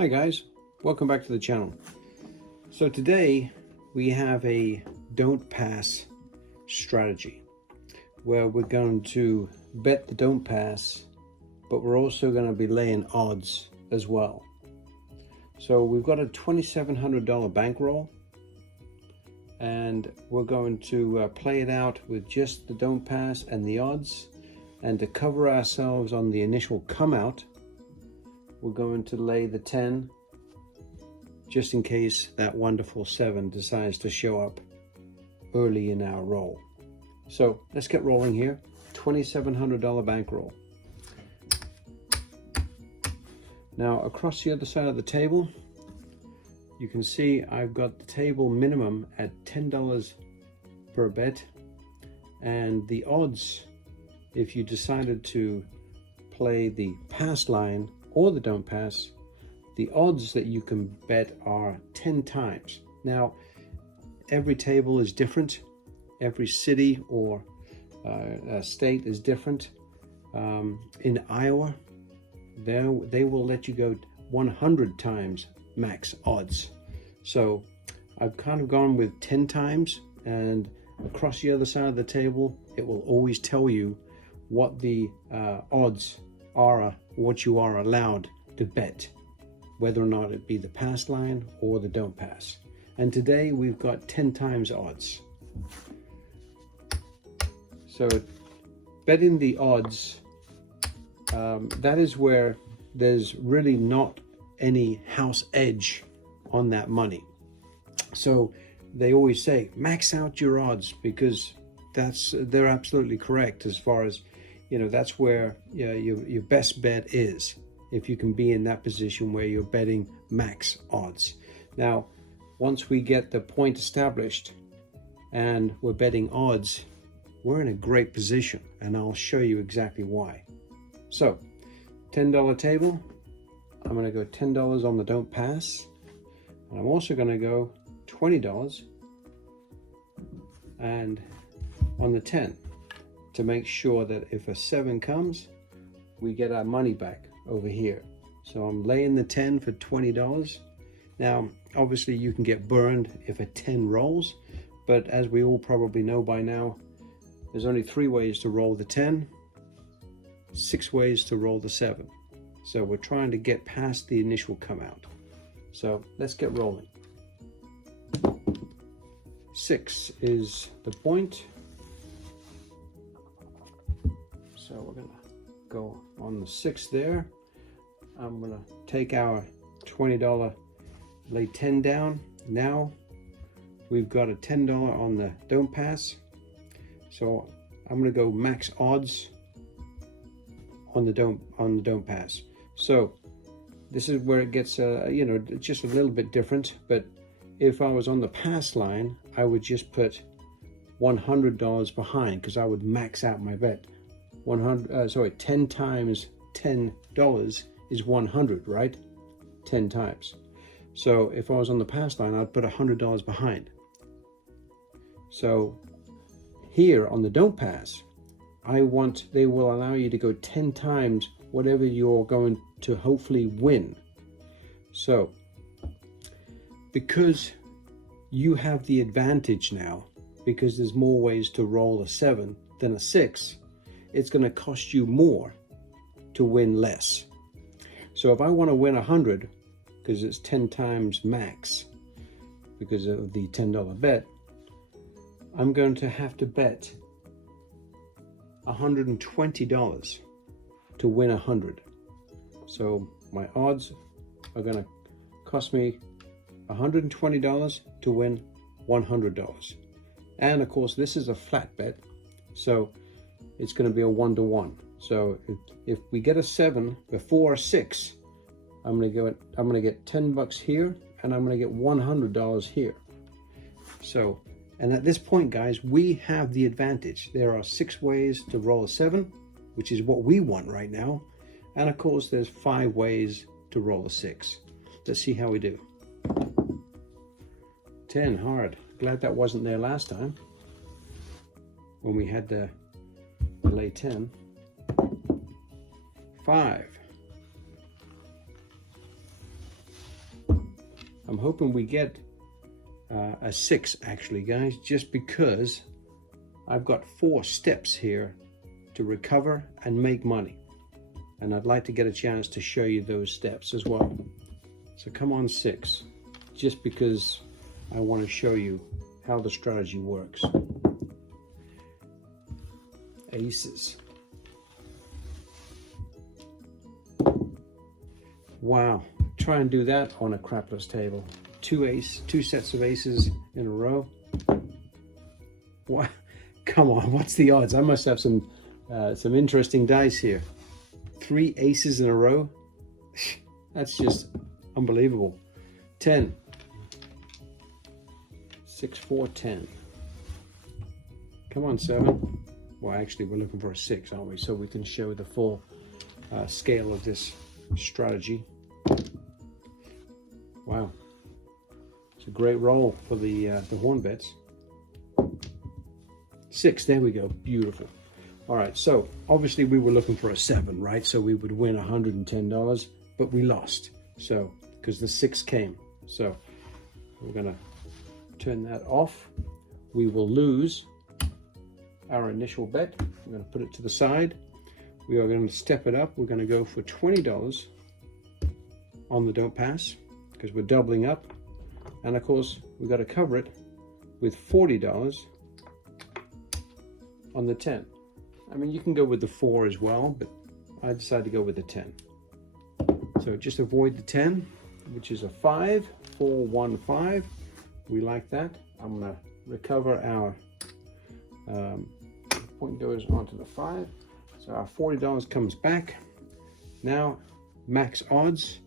Hi guys, welcome back to the channel. So today we have a don't pass strategy where we're going to bet the don't pass, but we're also going to be laying odds as well. So we've got a $2,700 bankroll and we're going to play it out with just the don't pass and the odds, and to cover ourselves on the initial come out we're going to lay the 10 just in case that wonderful 7 decides to show up early in our roll. So let's get rolling here. $2,700 bankroll. Now across the other side of the table you can see I've got the table minimum at $10 per bet, and the odds, if you decided to play the pass line or the don't pass, the odds that you can bet are 10 times. Now every table is different, every city or state is different. In Iowa they will let you go 100 times max odds, so I've kind of gone with 10 times, and across the other side of the table it will always tell you what the odds are, what you are allowed to bet, whether or not it be the pass line or the don't pass. And today we've got 10 times odds. So betting the odds, that is where there's really not any house edge on that money. So they always say max out your odds, because they're absolutely correct as far as, you know, that's where your best bet is, if you can be in that position where you're betting max odds. Now once we get the point established and we're betting odds, we're in a great position, and I'll show you exactly why. So $10 table, I'm going to go $10 on the don't pass, and I'm also going to go $20 and on the 10, to make sure that if a 7 comes, we get our money back over here. So I'm laying the 10 for $20. Now obviously you can get burned if a 10 rolls, but as we all probably know by now, there's only 3 ways to roll the 10, 6 ways to roll the 7. So we're trying to get past the initial come out. So let's get rolling. 6 is the point. So we're gonna go on the 6 there. I'm gonna take our $20, lay 10 down. Now we've got a $10 on the don't pass. So I'm gonna go max odds on the don't pass. So this is where it gets you know, just a little bit different. But if I was on the pass line, I would just put $100 behind, because I would max out my bet. 10 times $10 is 100, right? 10 times. So if I was on the pass line, I'd put $100 behind. So here on the don't pass, they will allow you to go 10 times whatever you're going to hopefully win. So because you have the advantage now, because there's more ways to roll a 7 than a 6, it's going to cost you more to win less. So if I want to win 100, because it's 10 times max because of the $10 bet, I'm going to have to bet $120 to win 100. So my odds are going to cost me $120 to win $100. And of course this is a flat bet, so it's going to be a 1-to-1. So if we get a 7 before a 6, I'm going to get $10 here, and I'm going to get $100 here. So, and at this point, guys, we have the advantage. There are 6 ways to roll a 7, which is what we want right now. And of course, there's 5 ways to roll a 6. Let's see how we do. 10 hard. Glad that wasn't there last time when we had to lay 10. 5. I'm hoping we get a 6 actually, guys, just because I've got 4 steps here to recover and make money. And I'd like to get a chance to show you those steps as well. So come on 6, just because I want to show you how the strategy works. Aces. Wow, try and do that on a crapless table. 2 sets of aces in a row. What? Come on, what's the odds? I must have some interesting dice here. 3 aces in a row. That's just unbelievable. 10. 6, 4, 10. Come on, 7. Well, actually, we're looking for a 6, aren't we? So we can show the full scale of this strategy. Wow. It's a great roll for the horn bets. 6, there we go, beautiful. All right, so obviously we were looking for a 7, right? So we would win $110, but we lost. So, because the 6 came. So we're gonna turn that off. We will lose our initial bet. We're gonna put it to the side. We are gonna step it up. We're gonna go for $20 on the don't pass, because we're doubling up. And of course, we've got to cover it with $40 on the 10. I mean, you can go with the 4 as well, but I decided to go with the 10. So just avoid the 10, which is a 5, 4, 1, 5. We like that. I'm gonna recover our point goes onto the 5. So our $40 comes back. Now, max odds.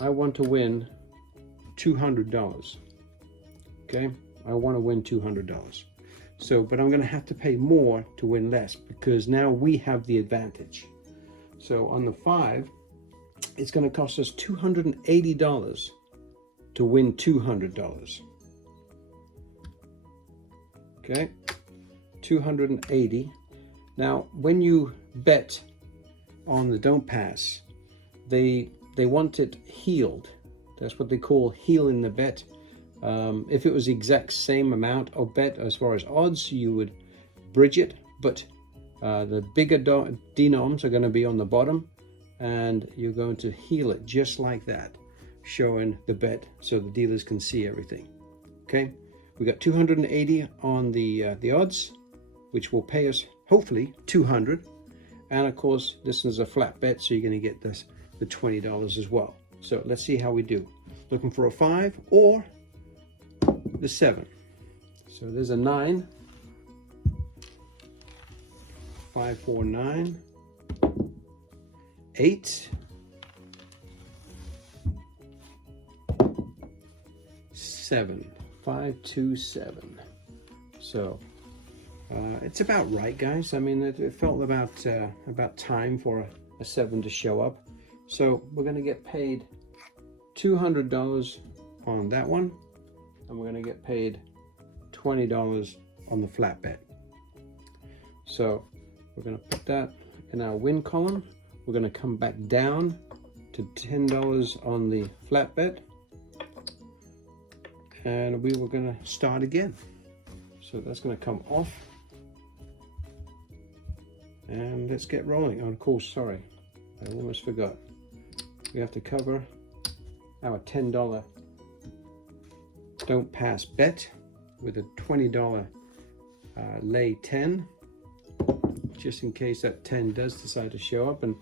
I want to win $200. Okay, I want to win $200. So, but I'm going to have to pay more to win less, because now we have the advantage. So on the 5, it's going to cost us $280 to win $200. Okay, 280. Now, when you bet on the don't pass, they want it healed. That's what they call healing the bet. If it was the exact same amount of bet as far as odds, you would bridge it, but the bigger denoms are going to be on the bottom, and you're going to heal it just like that, showing the bet so the dealers can see everything. Okay, we got 280 on the odds, which will pay us hopefully 200, and of course this is a flat bet, so you're going to get this the $20 as well. So let's see how we do. Looking for a 5 or the 7. So there's a 9. 5, 4, 9. 8. 7. 5, 2, 7. So it's about right, guys. I mean, it felt about time for a 7 to show up. So we're going to get paid $200 on that one, and we're going to get paid $20 on the flat bet. So we're going to put that in our win column. We're going to come back down to $10 on the flat bet, and we were going to start again. So that's going to come off, and let's get rolling. Oh, of course, sorry, I almost forgot. We have to cover our $10 don't pass bet with a $20 lay 10, just in case that 10 does decide to show up, and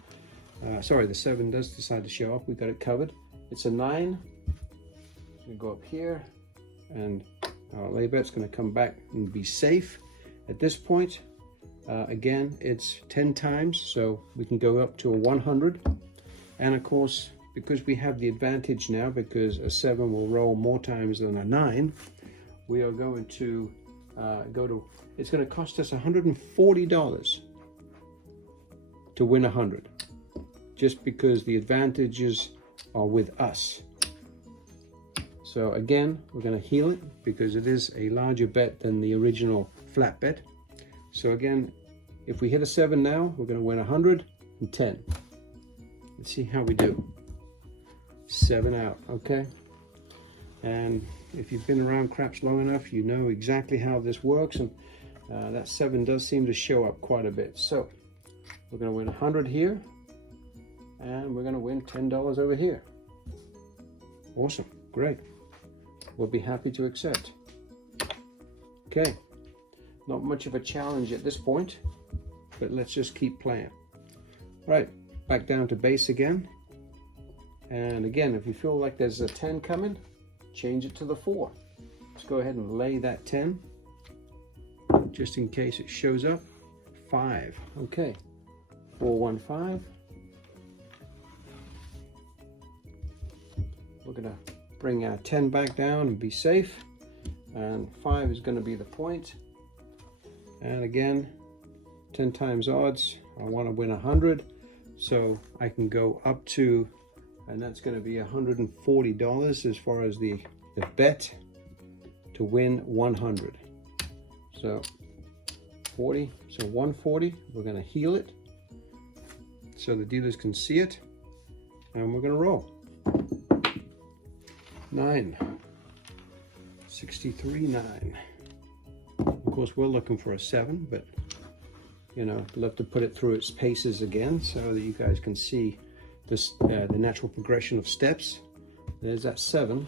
sorry, the 7 does decide to show up. We got it covered. It's a 9. We go up here, and our lay bet's going to come back and be safe. At this point, again, it's 10 times, so we can go up to a 100. And of course, because we have the advantage now, because a 7 will roll more times than a 9, we are going to it's going to cost us $140 to win 100, just because the advantages are with us. So again, we're going to heal it because it is a larger bet than the original flat bet. So again, if we hit a 7 now, we're going to win 110. Let's see how we do. 7 out, okay. And if you've been around craps long enough, you know exactly how this works, and that 7 does seem to show up quite a bit. So we're going to win 100 here, and we're going to win $10 over here. Awesome, great. We'll be happy to accept. Okay, not much of a challenge at this point, but let's just keep playing. Right, back down to base again. And again, if you feel like there's a 10 coming, change it to the 4. Let's go ahead and lay that 10, just in case it shows up. 5, okay, 4, 1, 5. We're gonna bring our 10 back down and be safe. And 5 is gonna be the point. And again, 10 times odds, I wanna win 100. So I can go up to, and that's going to be $140 as far as the bet to win 100. So 40, so 140, we're going to heal it so the dealers can see it, and we're going to roll. 9, 63, 9. Of course, we're looking for a 7, but you know, love to put it through its paces again so that you guys can see this, the natural progression of steps. There's that 7.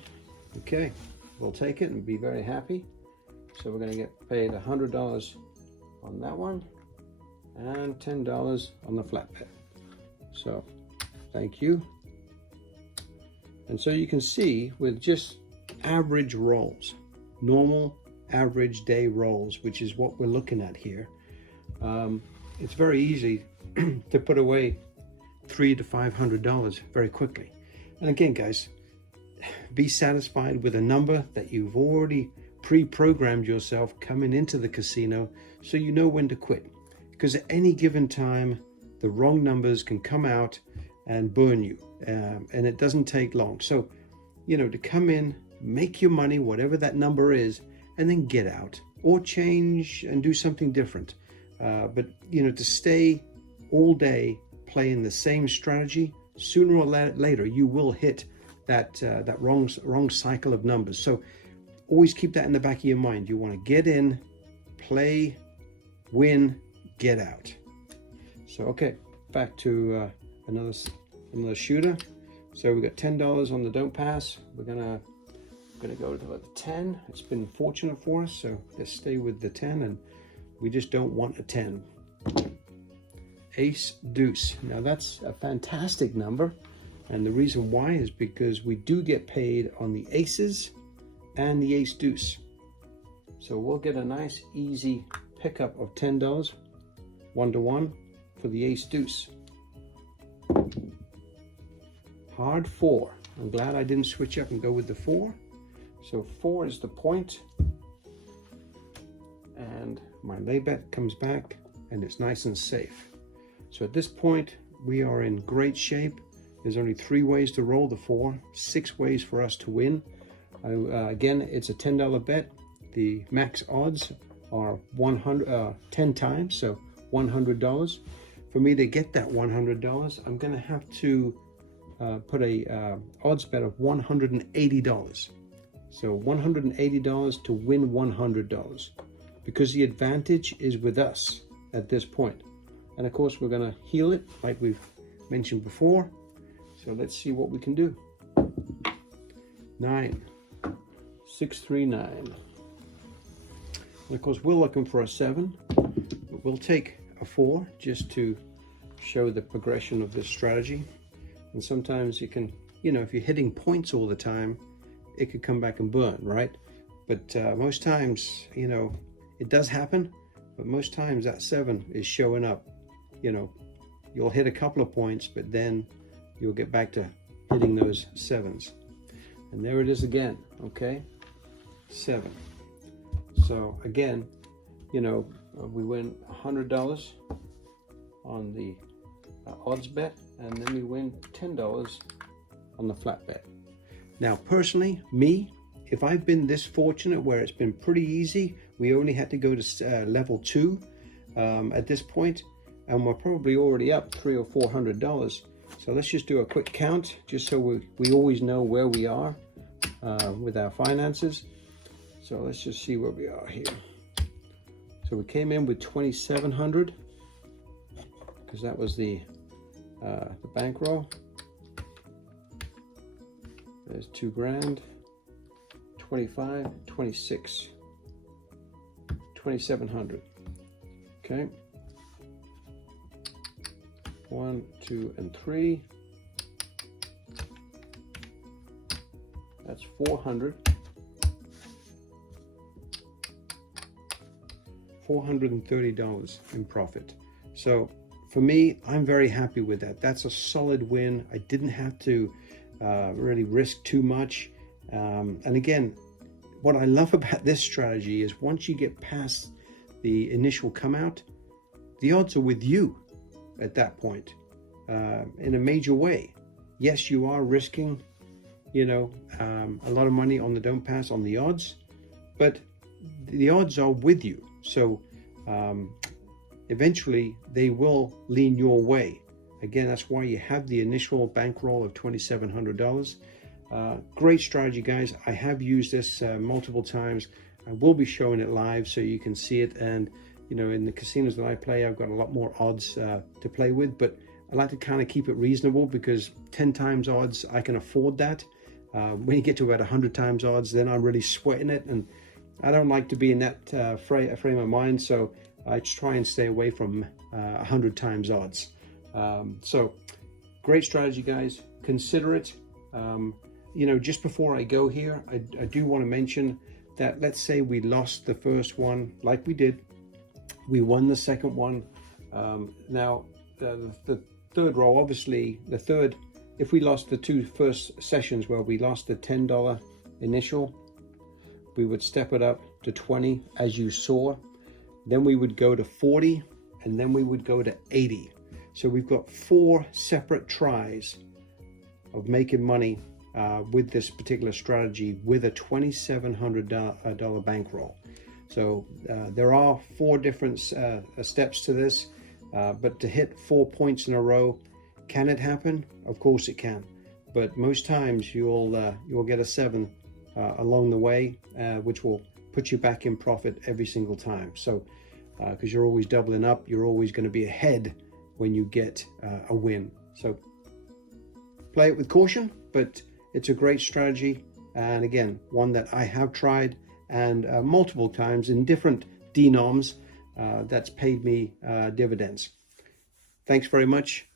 Okay, we'll take it and be very happy. So we're going to get paid $100 on that one and $10 on the flat bet. So thank you. And so you can see with just average rolls, normal average day rolls, which is what we're looking at here, it's very easy to put away $300 to $500 very quickly. And again, guys, be satisfied with a number that you've already pre-programmed yourself coming into the casino, so you know when to quit. Because at any given time, the wrong numbers can come out and burn you, and it doesn't take long. So, you know, to come in, make your money, whatever that number is, and then get out or change and do something different. But you know, to stay all day playing the same strategy, sooner or later you will hit that wrong cycle of numbers. So always keep that in the back of your mind. You want to get in, play, win, get out. So okay, back to another shooter. So we got $10 on the don't pass. We're gonna go to the 10. It's been fortunate for us, so let's stay with the 10, and we just don't want a 10. Ace deuce. Now that's a fantastic number, and the reason why is because we do get paid on the aces and the ace deuce. So we'll get a nice easy pickup of $10, 1-to-1 for the ace deuce. Hard 4. I'm glad I didn't switch up and go with the 4. So 4 is the point, and my lay bet comes back, and it's nice and safe. So at this point, we are in great shape. There's only 3 ways to roll the 4, 6 ways for us to win. Again, it's a $10 bet. The max odds are 10 times, so $100. For me to get that $100, I'm going to have to put a odds bet of $180. So $180 to win $100, because the advantage is with us at this point. And of course, we're going to heal it like we've mentioned before. So let's see what we can do. 9, 6, 3, 9. And of course, we're looking for a 7. But we'll take a 4 just to show the progression of this strategy. And sometimes you can, you know, if you're hitting points all the time, it could come back and burn, right? But most times, you know, it does happen, but most times that 7 is showing up. You know, you'll hit a couple of points, but then you'll get back to hitting those 7s. And there it is again, okay? 7. So again, you know, we win $100 on the odds bet, and then we win $10 on the flat bet. Now, personally, me, if I've been this fortunate where it's been pretty easy, we only had to go to level 2 at this point, and we're probably already up $300 or $400. So let's just do a quick count, just so we always know where we are. with our finances. So let's just see where we are here. So we came in with 2,700 because that was the bankroll. There's 2 grand, 25, 26, 2,700. Okay. 1, 2, and 3. That's 400. $430 in profit. So for me, I'm very happy with that. That's a solid win. I didn't have to really risk too much. And again, what I love about this strategy is once you get past the initial come out, the odds are with you at that point in a major way. Yes, you are risking, you know, a lot of money on the don't pass on the odds, but the odds are with you. So eventually they will lean your way. Again, that's why you have the initial bankroll of $2,700. Great strategy, guys. I have used this multiple times. I will be showing it live so you can see it. And you know, in the casinos that I play, I've got a lot more odds to play with, but I like to kind of keep it reasonable because 10 times odds, I can afford that. When you get to about 100 times odds, then I'm really sweating it, and I don't like to be in that frame of mind, so I try and stay away from 100 times odds. So great strategy, guys. Consider it. You know, just before I go here, I do want to mention that let's say we lost the first one like we did. We won the second one. Now, the third roll, obviously, the third, if we lost the 2 first sessions where we lost the $10 initial, we would step it up to 20, as you saw. Then we would go to 40, and then we would go to 80. So we've got 4 separate tries of making money with this particular strategy with a $2,700 bankroll. So there are 4 different steps to this, but to hit 4 points in a row, can it happen? Of course it can, but most times you'll get a 7 along the way, which will put you back in profit every single time. So because you're always doubling up, you're always going to be ahead when you get a win. So play it with caution, but it's a great strategy, and again, one that I have tried and multiple times in different denoms that's paid me dividends. Thanks very much.